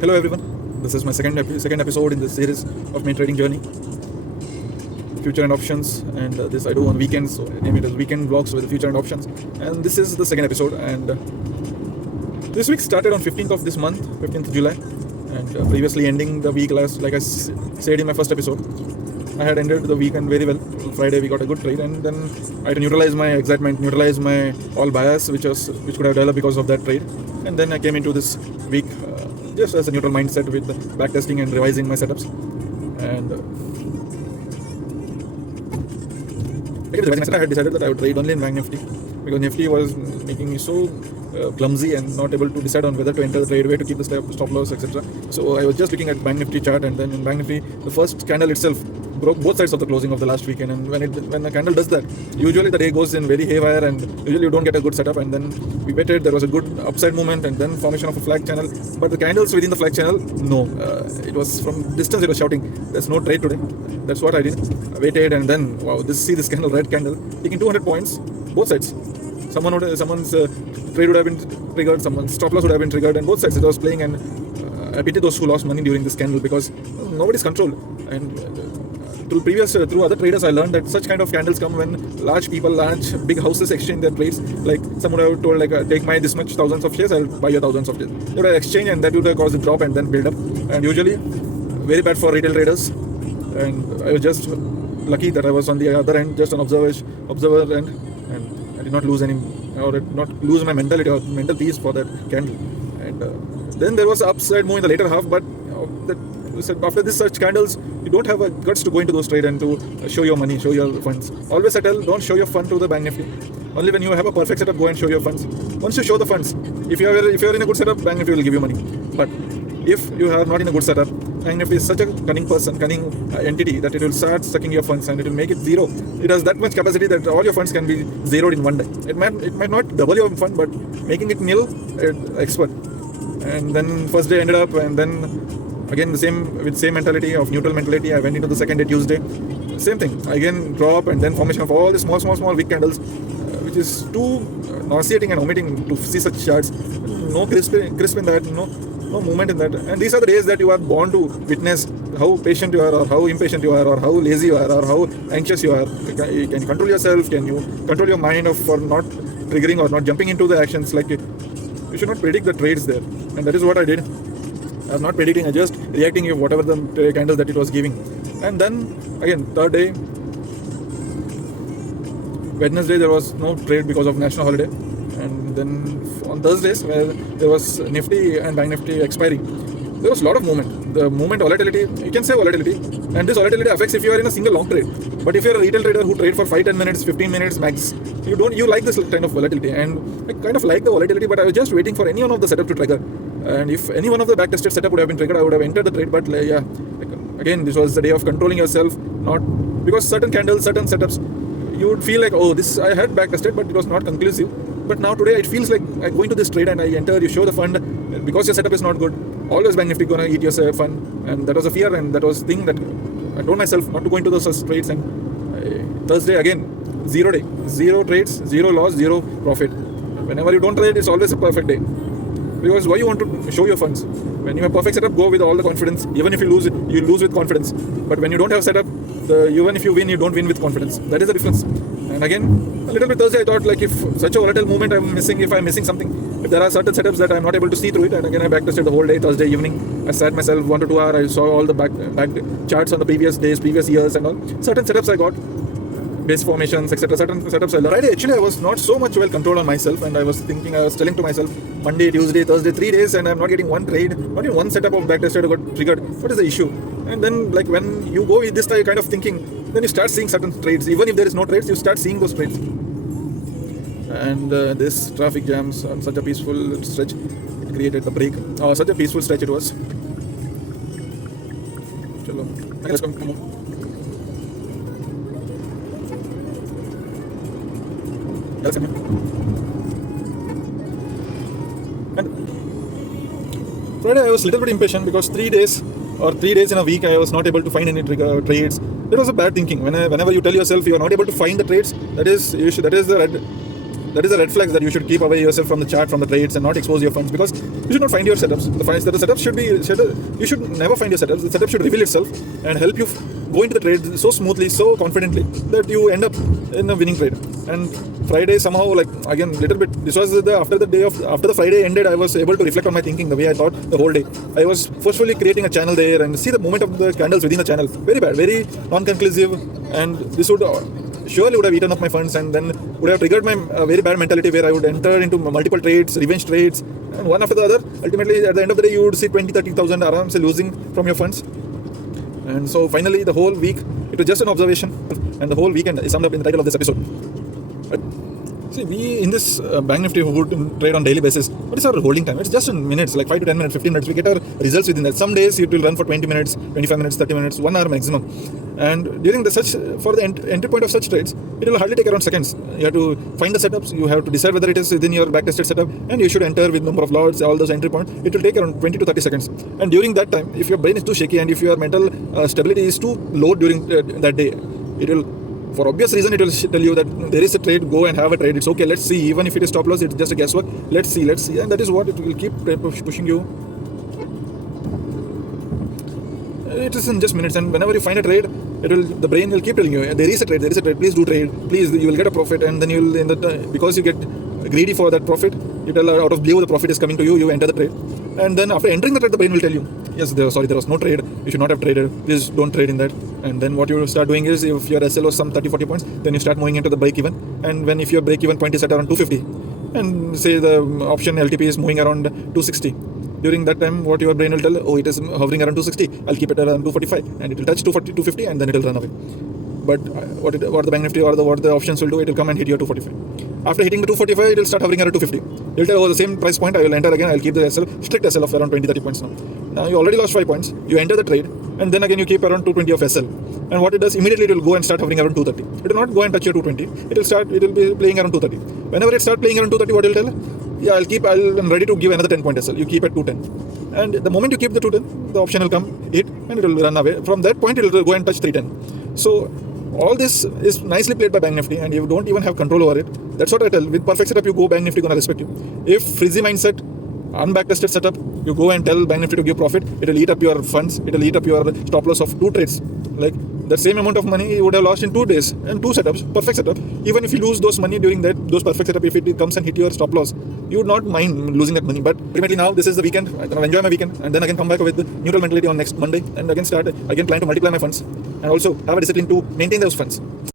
Hello everyone, this is my second episode in this series of my trading journey, future and options, and this I do on weekends, so I name it as weekend vlogs with future and options. And this is the second episode, and this week started on 15th of this month, 15th July, and previously ending the week like I said in my first episode, I had ended the weekend very well. Friday we got a good trade, and then I had to neutralize my excitement, neutralize my all bias which could have developed because of that trade. And then I came into this week just as a neutral mindset with backtesting and revising my setups. And I had decided that I would trade only in Bank Nifty because Nifty was making me so clumsy and not able to decide on whether to enter the trade, where to keep the stop loss, etc. So I was just looking at Bank Nifty chart, and then in Bank Nifty the first candle itself broke both sides of the closing of the last weekend. And when the candle does that, usually the day goes in very haywire, and usually you don't get a good setup. And then we waited, there was a good upside movement, and then formation of a flag channel. But the candles within the flag channel, no, it was from distance, it was shouting, there's no trade today. That's what I did. I waited, and then wow, see this candle, red candle, taking 200 points, both sides. Someone's trade would have been triggered, someone's stop loss would have been triggered, and both sides it was playing. And I pity those who lost money during this candle because nobody's control. And through other traders, I learned that such kind of candles come when large big houses exchange their trades. Like someone would have told, like, take my this much thousands of shares, I'll buy your thousands of shares. They would have exchange, and that would have caused a drop and then build up. And usually, very bad for retail traders. And I was just lucky that I was on the other end, just an observer end, and I did not lose my mentality or mental peace for that candle. And then there was an upside move in the later half, but after this such candles, you don't have a guts to go into those trades and to show your money, show your funds. Always I tell, don't show your fund to the Bank Nifty. Only when you have a perfect setup, go and show your funds. Once you show the funds, if you are in a good setup, Bank Nifty will give you money. But if you are not in a good setup, Bank Nifty is such a cunning entity that it will start sucking your funds and it will make it zero. It has that much capacity that all your funds can be zeroed in one day. It might not double your fund, but making it nil, expert. And then first day ended up, and then again with same mentality of neutral mentality, I went into the second day, Tuesday. Same thing. Again drop, and then formation of all the small wick candles, which is too nauseating and omitting to see such charts. No crisp in that, no movement in that. And these are the days that you are born to witness how patient you are, or how impatient you are, or how lazy you are, or how anxious you are. Can you control yourself? Can you control your mind for not triggering or not jumping into the actions? Like, you should not predict the trades there. And that is what I did. I was not predicting, I just reacting to whatever the candles that it was giving. And then again, third day, Wednesday, there was no trade because of national holiday. And then on Thursdays, where there was Nifty and Bank Nifty expiring, there was a lot of movement. The movement volatility, you can say volatility, and this volatility affects if you are in a single long trade. But if you are a retail trader who trade for 5-10 minutes, 15 minutes max, you like this kind of volatility. And I kind of like the volatility, but I was just waiting for any one of the setup to trigger. And if any one of the backtested setup would have been triggered, I would have entered the trade. But again, this was the day of controlling yourself, not because certain candles, certain setups, you would feel like, oh, this I had backtested, but it was not conclusive. But now today it feels like I go into this trade and I enter, you show the fund, because your setup is not good, always Bank Nifty gonna eat your fund. And that was a fear, and that was the thing that I told myself not to go into those trades. And Thursday again, 0 day, 0 trades, 0 loss, 0 profit. Whenever you don't trade, it's always a perfect day. Because why you want to show your funds? When you have perfect setup, go with all the confidence. Even if you lose it, you lose with confidence. But when you don't have setup, even if you win, you don't win with confidence. That is the difference. And again, a little bit Thursday, I thought, like, if such a volatile movement if I'm missing something, if there are certain setups that I'm not able to see through it. And again, I backtested the whole day, Thursday evening. I sat myself 1 to 2 hours. I saw all the back charts on the previous days, previous years, and all. Certain setups I got, base formations, etc. Certain setups I learned. Friday, actually, I was not so much well controlled on myself, and I was telling to myself, Monday, Tuesday, Thursday, 3 days, and I'm not getting one trade, not even one setup of backtested got triggered. What is the issue? And then, like, when you go with this kind of thinking, then you start seeing certain trades. Even if there is no trades, you start seeing those trades. And this traffic jams on such a peaceful stretch, it created the break. Such a peaceful stretch it was. Chalo. Let's come on. And Friday I was a little bit impatient because 3 days in a week I was not able to find any trades. That was a bad thinking. Whenever you tell yourself you are not able to find the trades, that is the that is a red flag that you should keep away yourself from the chart, from the trades, and not expose your funds, because you should not find your setups. The setups should be you should never find your setups. The setup should reveal itself and help you go into the trade so smoothly, so confidently, that you end up in a winning trade. And Friday somehow, like, again, little bit, this was after the Friday ended, I was able to reflect on my thinking, the way I thought the whole day. I was forcefully creating a channel there and see the movement of the candles within the channel. Very bad, very non-conclusive, and this would surely would have eaten up my funds, and then would have triggered my very bad mentality, where I would enter into multiple trades, revenge trades, and one after the other. Ultimately, at the end of the day, you would see 20,000-30,000 arams losing from your funds. And so finally, the whole week, it was just an observation, and the whole weekend is summed up in the title of this episode. See, we in this Bank Nifty who would trade on daily basis, what is our holding time? It's just in minutes, like 5 to 10 minutes, 15 minutes. We get our results within that. Some days it will run for 20 minutes, 25 minutes, 30 minutes, 1 hour maximum. And during for the entry point of such trades, it will hardly take around seconds. You have to find the setups, you have to decide whether it is within your backtested setup, and you should enter with number of lots, all those entry points. It will take around 20 to 30 seconds. And during that time, if your brain is too shaky and if your mental stability is too low during that day, it will, for obvious reason, it will tell you that there is a trade, go and have a trade. It's okay, let's see. Even if it is stop loss, it's just a guesswork. Let's see. And that is what it will keep pushing you. It is in just minutes, and whenever you find a trade, the brain will keep telling you, there is a trade, please do trade, please, you will get a profit. And then you will, because you get greedy for that profit, you tell, out of blue, the profit is coming to you, you enter the trade. And then after entering the trade, the brain will tell you, yes, there was no trade, you should not have traded, please don't trade in that. And then what you start doing is, if your SL was some 30-40 points, then you start moving into the break even. And if your break even point is at around 250, and say the option LTP is moving around 260, during that time, what your brain will tell, oh, it is hovering around 260, I'll keep it around 245, and it will touch 240, 250, and then it will run away. But what the Bank Nifty or what the options will do, it will come and hit your 245. After hitting the 245, it will start hovering around 250. It will tell, oh, the same price point, I will enter again, I'll keep the strict SL of around 20-30 points now. Now you already lost 5 points, you enter the trade, and then again you keep around 220 of SL. And what it does, immediately it will go and start hovering around 230. It will not go and touch your 220, it will be playing around 230. Whenever it starts playing around 230, what it will tell? Yeah, I'm ready to give another 10 point SL. You keep at 210. And the moment you keep the 210, the option will come, hit, and it will run away. From that point, it will go and touch 310. So all this is nicely played by Bank Nifty, and you don't even have control over it. That's what I tell. With perfect setup, you go, Bank Nifty gonna respect you. If frizzy mindset, unbacktested setup, you go and tell Bank Nifty to give profit, it will eat up your funds, it will eat up your stop loss of 2 trades. Like the same amount of money you would have lost in 2 days and 2 setups, perfect setup. Even if you lose those money during those perfect setup, if it comes and hit your stop loss, you would not mind losing that money. But ultimately now, this is the weekend, I'm gonna enjoy my weekend, and then I can come back with the neutral mentality on next Monday, and again plan to multiply my funds, and also have a discipline to maintain those funds.